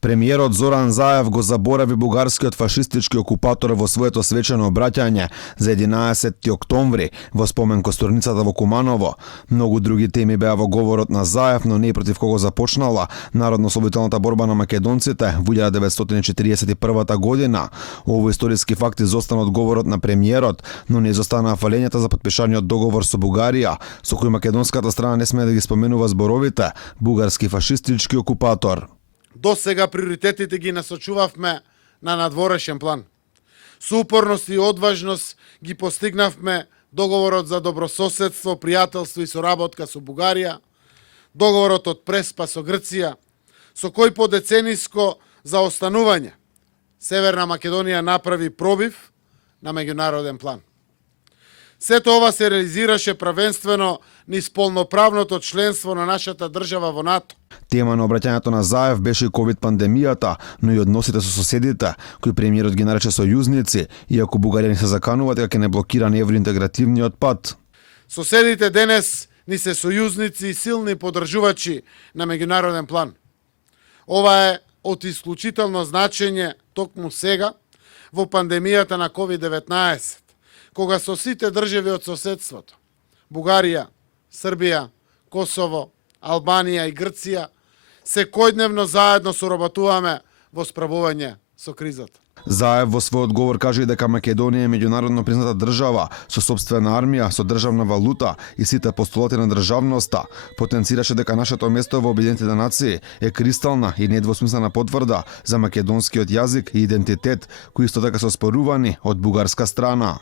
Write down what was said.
Премиерот Зоран Заев го заборави бугарскиот фашистички окупатор во своето свечено обраќање за 11 октомври во спомен косторницата во Куманово. Многу други теми беа во говорот на Заев, но не против кого започнала народно-ослободителната борба на македонците во 1941 година. Овој историски факт изостана од говорот на премиерот, но не изостанаа фалењата за подпишаниот договор со Бугарија, со кој македонската страна не смее да ги споменува зборовите бугарски фашистички окупатор. До сега приоритетите ги насочувавме на надворешен план. Со упорност и одважност ги постигнавме договорот за добрососедство, пријателство и соработка со Бугарија, договорот од Преспа со Грција, со кој по децениско заостанување Северна Македонија направи пробив на меѓународен план. Сето ова се реализираше правенствено низ полноправното членство на нашата држава во НАТО. Тема на обраќањето на Заев беше и ковид пандемијата, но и односите со соседите, кои премиерот ги нарече сојузници, иако бугарјани се закануваат дека ќе не блокира евроинтегративниот пат. Соседите денес ни се сојузници и силни поддржувачи на меѓународен план. Ова е од исклучително значење токму сега во пандемијата на COVID-19, кога со сите држави од соседството, Бугарија, Србија, Косово, Албанија и Грција, секојдневно заедно соработуваме во справување со кризата. Заев во свој одговор кажа и дека Македонија е меѓународно призната држава со сопствена армија, со државна валута и сите постулати на државноста. Потенцираше дека нашето место во Обединетите нации е кристална и недвосмислена потврда за македонскиот јазик и идентитет, кои исто така се оспорувани од бугарска страна.